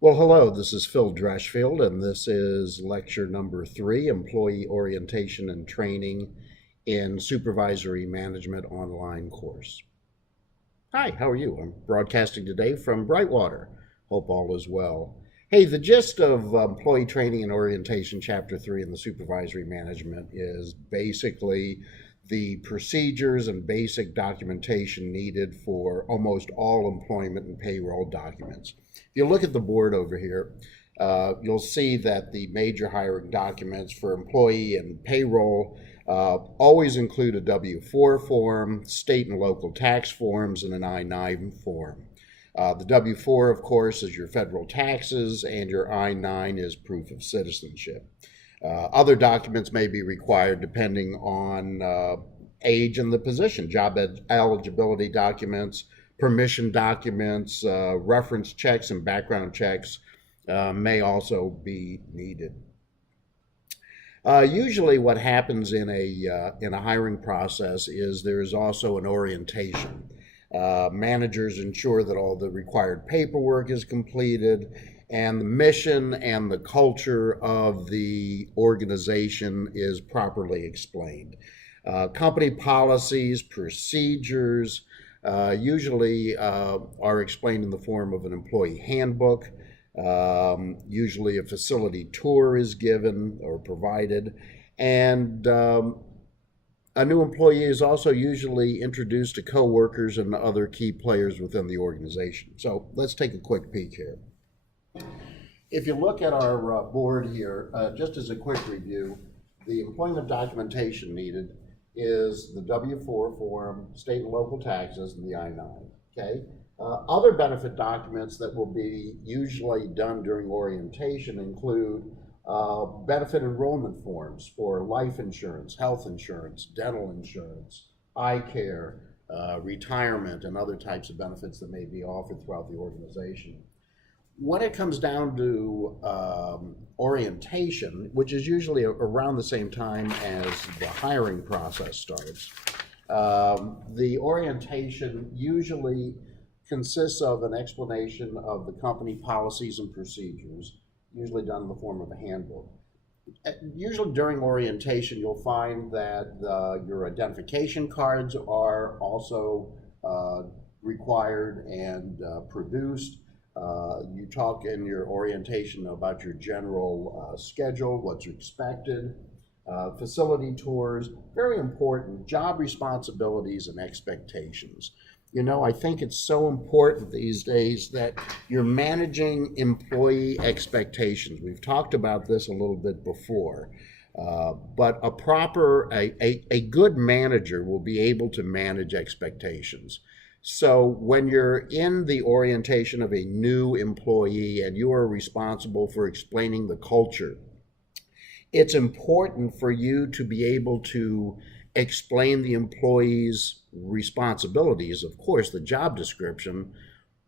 Well, hello, this is Phil Dreschfield, and this is lecture number 3, Employee Orientation and Training in Supervisory Management online course. Hi, how are you? I'm broadcasting today from Brightwater. Hope all is well. Hey, the gist of Employee Training and Orientation, Chapter 3 in the Supervisory Management is basically the procedures and basic documentation needed for almost all employment and payroll documents. If you look at the board over here, you'll see that the major hiring documents for employee and payroll always include a W-4 form, state and local tax forms, and an I-9 form. The W-4, of course, is your federal taxes, and your I-9 is proof of citizenship. Other documents may be required depending on age and the position. Job eligibility documents, permission documents, reference checks, and background checks may also be needed. Usually what happens in a hiring process is there is also an orientation. Managers ensure that all the required paperwork is completed and the mission and the culture of the organization is properly explained. Company policies, procedures usually are explained in the form of an employee handbook. Usually a facility tour is given or provided, and a new employee is also usually introduced to coworkers and other key players within the organization. So let's take a quick peek here. If you look at our board here, just as a quick review, the employment documentation needed is the W-4 form, state and local taxes, and the I-9, okay? Other benefit documents that will be usually done during orientation include benefit enrollment forms for life insurance, health insurance, dental insurance, eye care, retirement, and other types of benefits that may be offered throughout the organization. When it comes down to orientation, which is usually around the same time as the hiring process starts, the orientation usually consists of an explanation of the company policies and procedures, usually done in the form of a handbook. Usually during orientation, you'll find that your identification cards are also required and produced. You talk in your orientation about your general schedule, what's expected, facility tours, very important, job responsibilities and expectations. You know, I think it's so important these days that you're managing employee expectations. We've talked about this a little bit before, but a good manager will be able to manage expectations. So when you're in the orientation of a new employee and you are responsible for explaining the culture, it's important for you to be able to explain the employee's responsibilities, of course, the job description,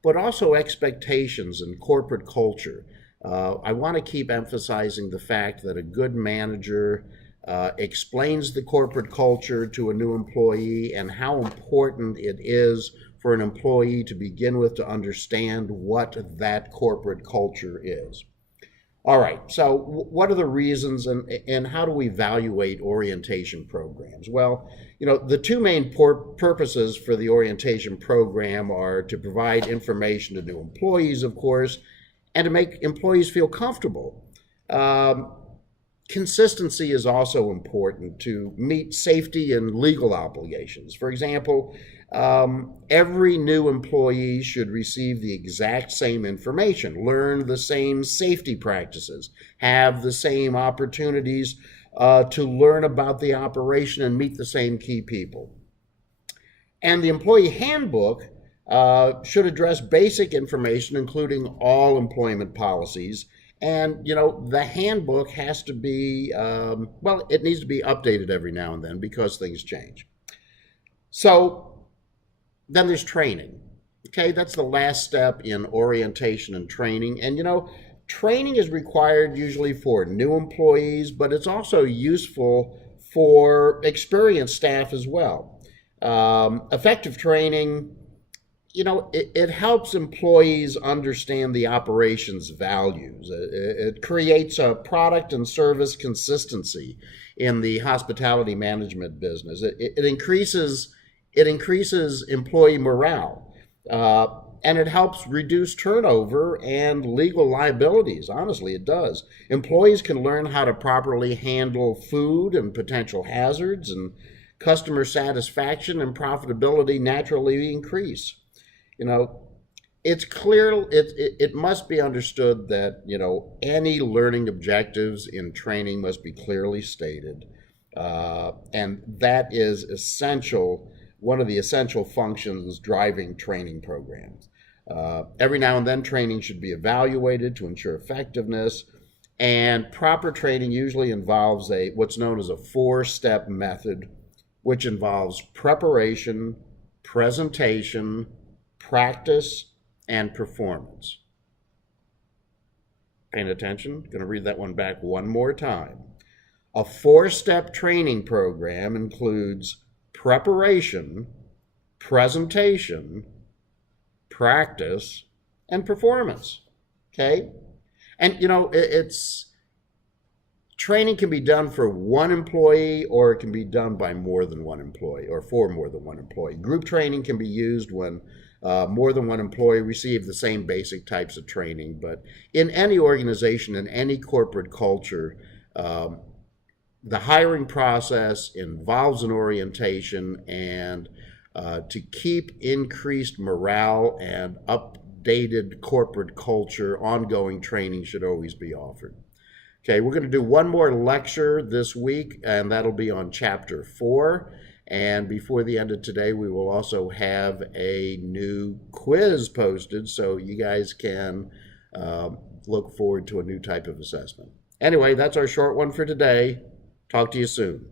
but also expectations and corporate culture. I want to keep emphasizing the fact that a good manager explains the corporate culture to a new employee and how important it is for an employee to begin with to understand what that corporate culture is. All right, so what are the reasons and how do we evaluate orientation programs? Well, you know, the two main purposes for the orientation program are to provide information to new employees, of course, and to make employees feel comfortable. Consistency is also important to meet safety and legal obligations. For example, every new employee should receive the exact same information, learn the same safety practices, have the same opportunities to learn about the operation and meet the same key people. And the employee handbook should address basic information, including all employment policies. And, you know, the handbook has to be, well, it needs to be updated every now and then because things change. So then there's training. Okay, that's the last step in orientation and training. And, you know, training is required usually for new employees, but it's also useful for experienced staff as well. Effective training it helps employees understand the operation's values. It creates a product and service consistency in the hospitality management business. It increases employee morale, and it helps reduce turnover and legal liabilities. Honestly, it does. Employees can learn how to properly handle food and potential hazards, and customer satisfaction and profitability naturally increase. you know, it's clear, it must be understood that, any learning objectives in training must be clearly stated. And that is essential, one of the essential functions driving training programs. Every now and then, training should be evaluated to ensure effectiveness, and proper training usually involves what's known as a four-step method, which involves preparation, presentation, practice, and performance. Paying attention? Going to read that one back one more time. A four-step training program includes preparation, presentation, practice, and performance. Okay? And training can be done for one employee, or it can be done by more than one employee, or for more than one employee. Group training can be used when more than one employee receive the same basic types of training. But in any organization, in any corporate culture, the hiring process involves an orientation, and to keep increased morale and updated corporate culture, ongoing training should always be offered. Okay, we're going to do one more lecture this week, and that'll be on Chapter 4. And before the end of today, we will also have a new quiz posted, so you guys can look forward to a new type of assessment. Anyway, that's our short one for today. Talk to you soon.